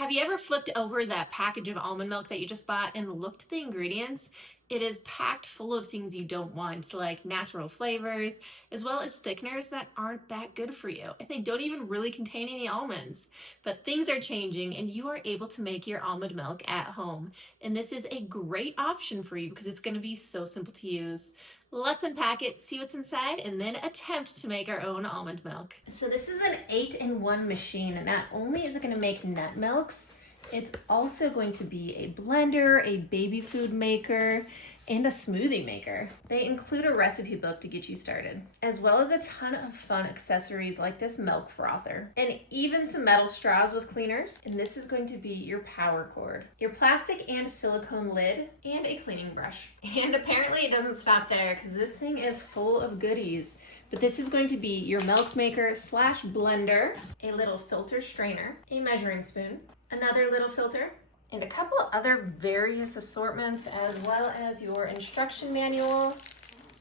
Have you ever flipped over that package of almond milk that you just bought and looked at the ingredients? It is packed full of things you don't want, like natural flavors, as well as thickeners that aren't that good for you. And they don't even really contain any almonds. But things are changing, and you are able to make your almond milk at home. And this is a great option for you because it's going to be so simple to use. Let's unpack it, see what's inside, and then attempt to make our own almond milk. So this is an 8-in-1 machine, and not only is it going to make nut milks, it's also going to be a blender, a baby food maker, and a smoothie maker. They include a recipe book to get you started, as well as a ton of fun accessories like this milk frother, and even some metal straws with cleaners. And this is going to be your power cord, your plastic and silicone lid, and a cleaning brush. And apparently it doesn't stop there because this thing is full of goodies. But this is going to be your milk maker slash blender, a little filter strainer, a measuring spoon, another little filter, and a couple other various assortments, as well as your instruction manual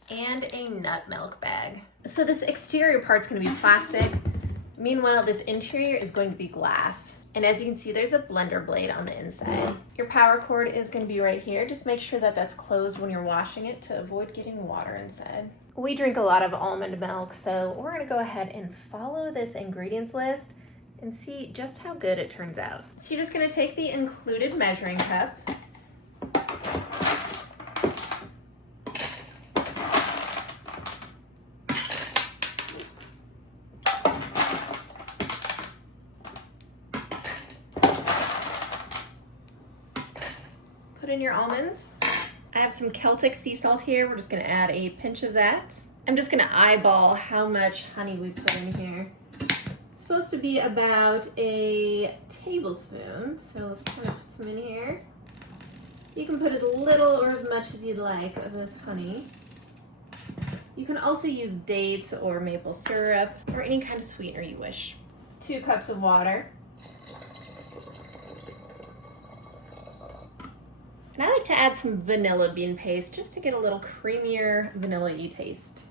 and a nut milk bag. So this exterior part's going to be plastic. Meanwhile, this interior is going to be glass. And as you can see, there's a blender blade on the inside. Your power cord is going to be right here. Just make sure that that's closed when you're washing it to avoid getting water inside. We drink a lot of almond milk, so we're going to go ahead and follow this ingredients list and see just how good it turns out. So you're just gonna take the included measuring cup, put in your almonds. I have some Celtic sea salt here. We're just gonna add a pinch of that. I'm just gonna eyeball how much honey we put in here. Supposed to be about a tablespoon, so let's kind of put some in here. You can put as little or as much as you'd like of this honey. You can also use dates or maple syrup or any kind of sweetener you wish. 2 cups of water. And I like to add some vanilla bean paste just to get a little creamier vanilla-y taste.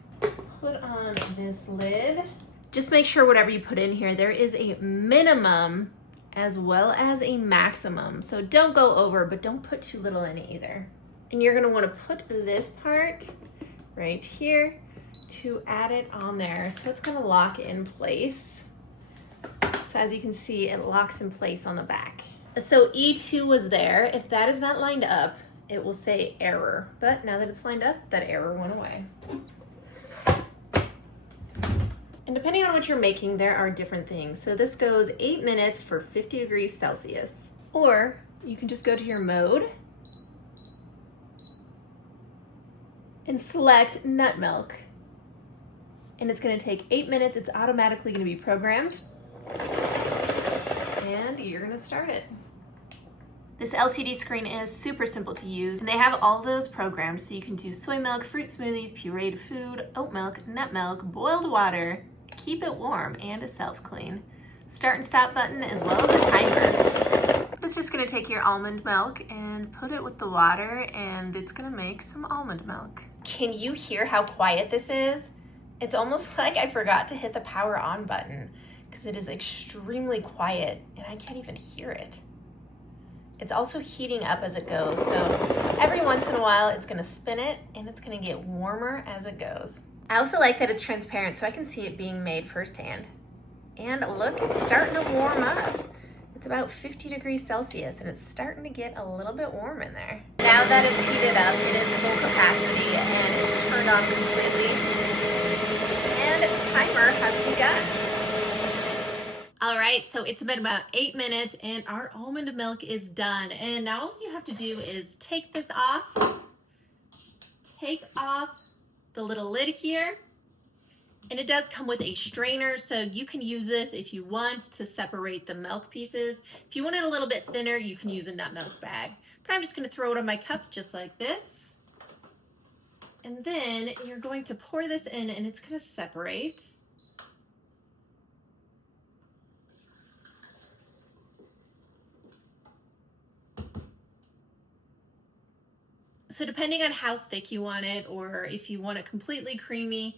Put on this lid. Just make sure whatever you put in here, there is a minimum as well as a maximum. So don't go over, but don't put too little in it either. And you're gonna wanna put this part right here to add it on there. So it's gonna lock in place. So as you can see, it locks in place on the back. So E2 was there. If that is not lined up, it will say error. But now that it's lined up, that error went away. And depending on what you're making, there are different things. So this goes 8 minutes for 50 degrees Celsius. Or you can just go to your mode and select nut milk. And it's gonna take 8 minutes. It's automatically gonna be programmed. And you're gonna start it. This LCD screen is super simple to use, and they have all those programmed so you can do soy milk, fruit smoothies, pureed food, oat milk, nut milk, boiled water, keep it warm, and a self-clean. Start and stop button as well as a timer. It's just gonna take your almond milk and put it with the water, and it's gonna make some almond milk. Can you hear how quiet this is? It's almost like I forgot to hit the power on button because it is extremely quiet and I can't even hear it. It's also heating up as it goes, so every once in a while it's gonna spin it and it's gonna get warmer as it goes. I also like that it's transparent so I can see it being made firsthand. And look, it's starting to warm up. It's about 50 degrees Celsius and it's starting to get a little bit warm in there. Now that it's heated up, it is full capacity and it's turned on completely. And the timer has begun. All right, so it's been about 8 minutes and our almond milk is done. And now all you have to do is take this off, take off the little lid here, and it does come with a strainer, so you can use this if you want to separate the milk pieces. If you want it a little bit thinner, you can use a nut milk bag. But I'm just gonna throw it on my cup just like this. And then you're going to pour this in and it's gonna separate. So depending on how thick you want it, or if you want it completely creamy,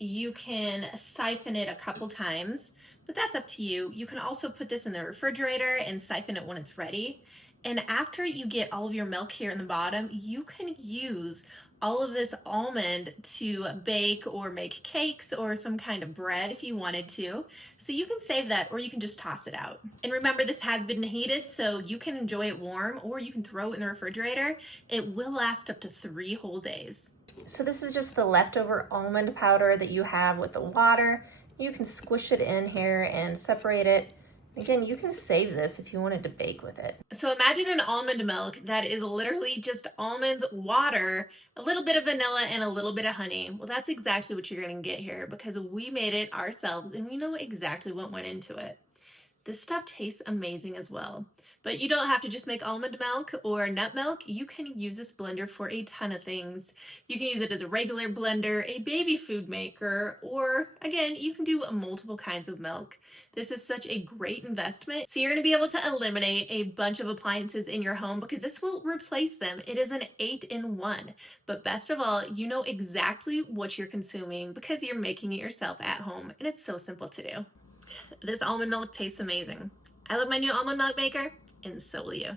you can siphon it a couple times. but that's up to you. You can also put this in the refrigerator and siphon it when it's ready. And after you get all of your milk here in the bottom, you can use all of this almond to bake or make cakes or some kind of bread if you wanted to. So you can save that or you can just toss it out. And remember, this has been heated, so you can enjoy it warm or you can throw it in the refrigerator. It will last up to 3 whole days. So this is just the leftover almond powder that you have with the water. You can squish it in here and separate it. Again, you can save this if you wanted to bake with it. So imagine an almond milk that is literally just almonds, water, a little bit of vanilla, and a little bit of honey. Well, that's exactly what you're gonna get here because we made it ourselves and we know exactly what went into it. This stuff tastes amazing as well. But you don't have to just make almond milk or nut milk. You can use this blender for a ton of things. You can use it as a regular blender, a baby food maker, or again, you can do multiple kinds of milk. This is such a great investment. So you're gonna be able to eliminate a bunch of appliances in your home because this will replace them. It is an 8-in-1. But best of all, you know exactly what you're consuming because you're making it yourself at home, and it's so simple to do. This almond milk tastes amazing. I love my new almond milk maker, and so will you.